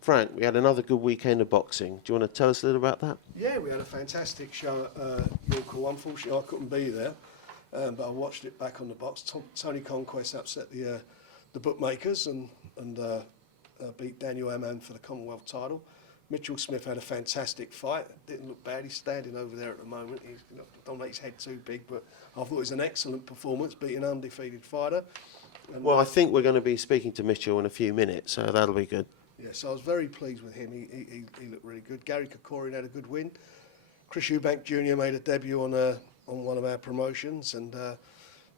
Frank, we had another good weekend of boxing. Do you want to tell us a little about that? Yeah, we had a fantastic show at York Hall. Unfortunately, I couldn't be there, but I watched it back on the box. Tony Conquest upset the bookmakers and beat Daniel Aman for the Commonwealth title. Mitchell Smith had a fantastic fight. Didn't look bad. He's standing over there at the moment. Don't make his head too big, but I thought it was an excellent performance, beating an undefeated fighter. And Well, I think we're going to be speaking to Mitchell in a few minutes, so that'll be good. yeah, so I was very pleased with him. He looked really good. Gary Kokorian had a good win. Chris Eubank Jr. made a debut on one of our promotions and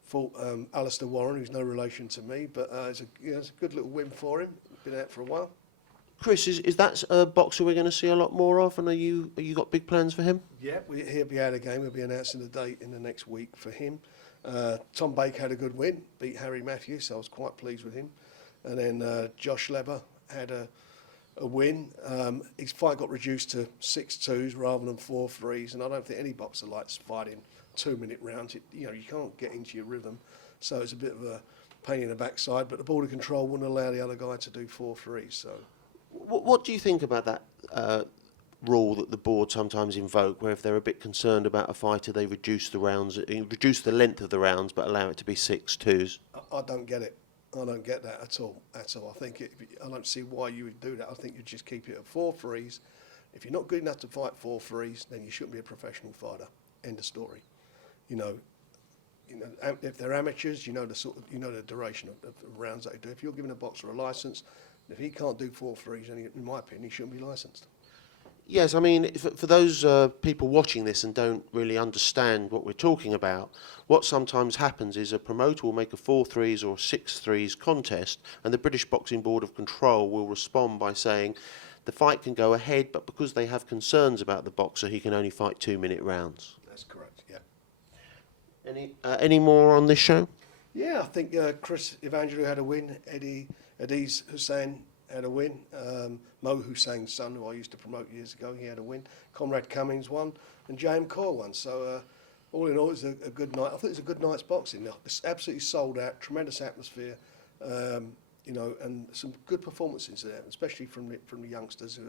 fought Alistair Warren, who's no relation to me, but it's a good little win for him. Been out for a while. Chris, is that a boxer we're going to see a lot more of, and are you got big plans for him? Yeah, he'll be out again. We'll be announcing the date in the next week for him. Tom Baker had a good win, beat Harry Matthews, so I was quite pleased with him. And then Josh Leber had a win. His fight got reduced to 6-2s rather than 4-3s, and I don't think any boxer likes fighting 2-minute rounds. You can't get into your rhythm, so it's a bit of a pain in the backside. But the border control wouldn't allow the other guy to do 4-3s. So, What do you think about that rule that the board sometimes invoke, where if they're a bit concerned about a fighter, they reduce the length of the rounds, but allow it to be 6-2s? I don't get it. I don't get that at all. I think I don't see why you would do that. I think you just keep it at 4-3s. If you're not good enough to fight 4-3s, then you shouldn't be a professional fighter. End of story. If they're amateurs, the duration of the rounds they do. If you're giving a boxer a license, if he can't do 4-3s, then in my opinion, he shouldn't be licensed. Yes, I mean, for those people watching this and don't really understand what we're talking about, what sometimes happens is a promoter will make a 4-3s or 6-3s contest, and the British Boxing Board of Control will respond by saying the fight can go ahead, but because they have concerns about the boxer, he can only fight 2-minute rounds. That's correct, yeah. Any more on this show? Yeah, I think Chris Evangelou had a win. Adiz Hussain had a win. Mo Hussein's son, who I used to promote years ago, he had a win. Conrad Cummings won, and J.M. Kaur won. So all in all, it was a good night. I think it was a good night's boxing. It's absolutely sold out, tremendous atmosphere, and some good performances there, especially from the youngsters. Who,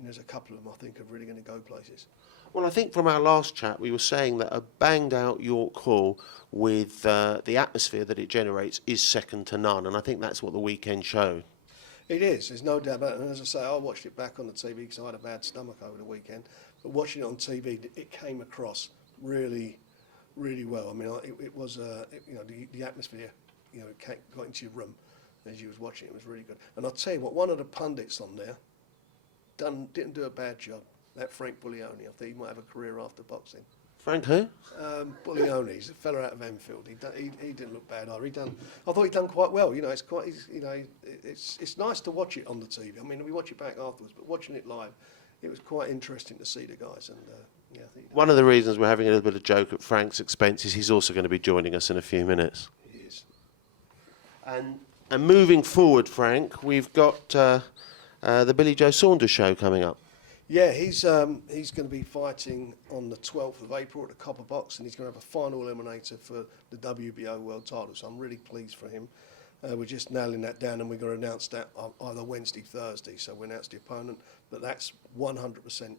there's a couple of them I think are really going to go places. Well, I think from our last chat, we were saying that a banged-out York Hall with the atmosphere that it generates is second to none, and I think that's what the weekend showed. It is, there's no doubt about it. And as I say, I watched it back on the TV because I had a bad stomach over the weekend. But watching it on TV, it came across really, really well. I mean, it was, the atmosphere, got into your room as you was watching it. It was really good. And I'll tell you what, one of the pundits on there didn't do a bad job. That Frank Buglioni, I think he might have a career after boxing. Frank who? Buglioni, he's a fella out of Enfield. He didn't look bad either. I thought he'd done quite well. It's nice to watch it on the TV. I mean, we watch it back afterwards, but watching it live, it was quite interesting to see the guys. And I think one of the reasons we're having a little bit of joke at Frank's expense is he's also going to be joining us in a few minutes. he is. And moving forward, Frank, we've got the Billy Joe Saunders show coming up. Yeah, he's going to be fighting on the 12th of April at the Copper Box, and he's going to have a final eliminator for the WBO World Title. So I'm really pleased for him. We're just nailing that down, and we're going to announce that either Wednesday, Thursday. So we announce the opponent, but that's 100%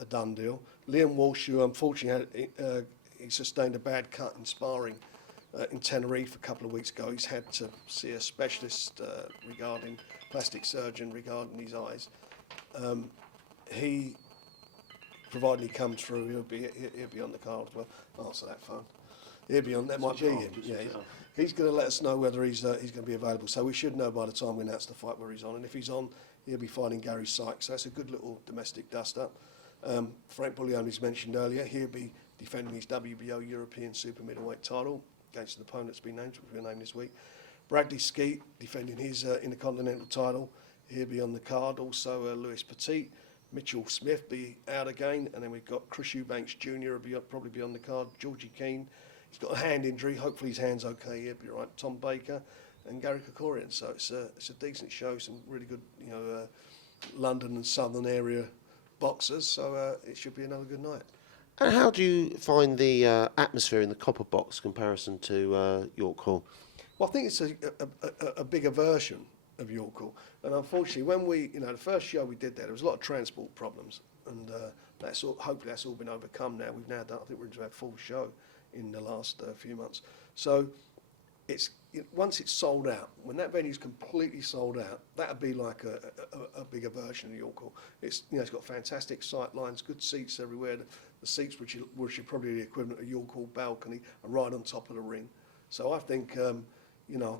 a done deal. Liam Walsh, who unfortunately he sustained a bad cut in sparring in Tenerife a couple of weeks ago. He's had to see a specialist regarding plastic surgeon regarding his eyes. He, provided he comes through, he'll be on the card as well. Answer that phone. He'll be on. That might be him. Yeah, he's going to let us know whether he's going to be available. So we should know by the time we announce the fight where he's on. And if he's on, he'll be fighting Gary Sykes. So that's a good little domestic dust-up. Frank Buglioni's mentioned earlier. He'll be defending his WBO European Super Middleweight title against an opponent that's been named, which we'll name this week. Bradley Skeet defending his Intercontinental title. He'll be on the card. Also, Lewis Petit. Mitchell Smith be out again, and then we've got Chris Eubanks Jr. will probably be on the card. Georgie Keane, he's got a hand injury. Hopefully his hand's okay. He'll be right. Tom Baker and Gary Kokorian. So it's a decent show. Some really good, London and Southern area boxers. So it should be another good night. And how do you find the atmosphere in the Copper Box comparison to York Hall? Well, I think it's a bigger version of York Hall. And unfortunately, when we, the first show we did there was a lot of transport problems, and hopefully that's all been overcome now. We've now done, I think we're into our full show in the last few months. So once it's sold out, when that venue's completely sold out, that'd be like a bigger version of York Hall. It's got fantastic sight lines, good seats everywhere. The seats, which are probably the equivalent of York Hall balcony, are right on top of the ring. So I think, I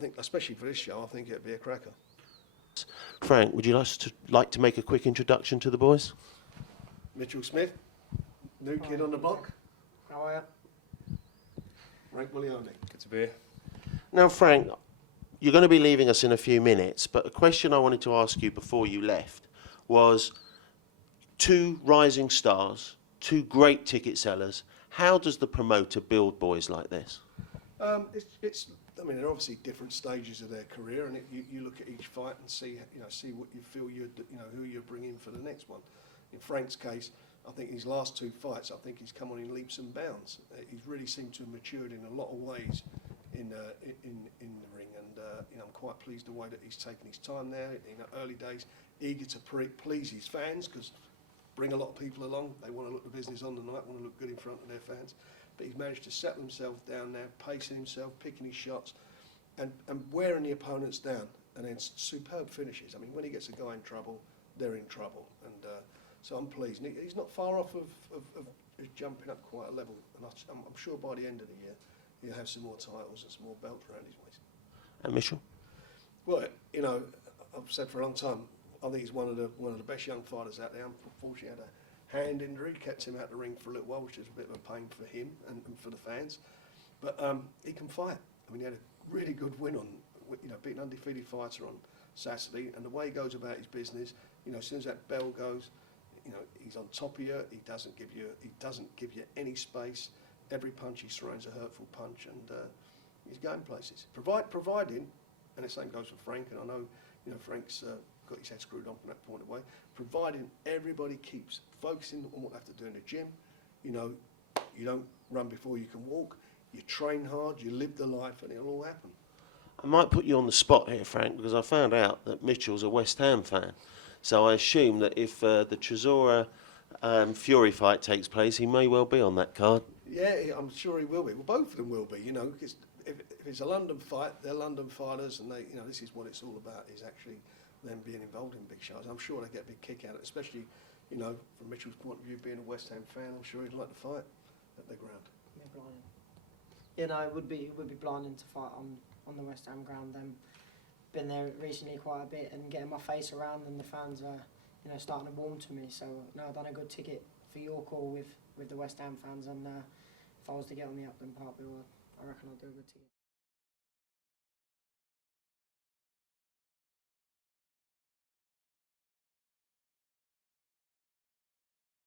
think especially for this show, I think it'd be a cracker. Frank, would you like to make a quick introduction to the boys? Mitchell Smith, new kid on the block. How are you? Frank Buglioni. Good to be here. Now, Frank, you're going to be leaving us in a few minutes, but a question I wanted to ask you before you left was two rising stars, two great ticket sellers. How does the promoter build boys like this? I mean, they're obviously different stages of their career, and you look at each fight and see what you feel who you're bringing for the next one. In Frank's case, I think his last two fights, I think he's come on in leaps and bounds. He's really seemed to have matured in a lot of ways in the ring, and I'm quite pleased the way that he's taken his time there. Early days, eager to please his fans, because bring a lot of people along. They want to look the business on the night, want to look good in front of their fans. But he's managed to settle himself down now, pacing himself, picking his shots, and wearing the opponents down, and then superb finishes. I mean, when he gets a guy in trouble, they're in trouble, and so I'm pleased. And he's not far off of jumping up quite a level, and I'm sure by the end of the year he'll have some more titles and some more belts around his waist. And Mitchell? Well, I've said for a long time, I think he's one of the best young fighters out there. Unfortunately, had a hand injury, kept him out the ring for a little while, which is a bit of a pain for him and for the fans. But he can fight. I mean, he had a really good win on, beating an undefeated fighter on Saturday. And the way he goes about his business, as soon as that bell goes, he's on top of you. He doesn't give you any space. Every punch he throws a hurtful punch, and he's going places. Providing, and the same goes for Frank. And I know, Frank's got his head screwed on from that point away. Providing everybody keeps focusing on what they have to do in the gym, you don't run before you can walk. You train hard, you live the life, and it'll all happen. I might put you on the spot here, Frank, because I found out that Mitchell's a West Ham fan. So I assume that if the Chisora Fury fight takes place, he may well be on that card. Yeah, I'm sure he will be. Well, both of them will be. Because if it's a London fight, they're London fighters, and they, this is what it's all about. Is actually them being involved in big shows. I'm sure they get a big kick out of it, especially, from Mitchell's point of view, being a West Ham fan. I'm sure he'd like to fight at the ground. Yeah, blinding. Yeah, no, it would be blinding to fight on the West Ham ground. Been there recently quite a bit and getting my face around, and the fans are, starting to warm to me. So no, I've done a good ticket for York Hall with the West Ham fans, and if I was to get on the Upland Park bill, I reckon I'd do a good ticket.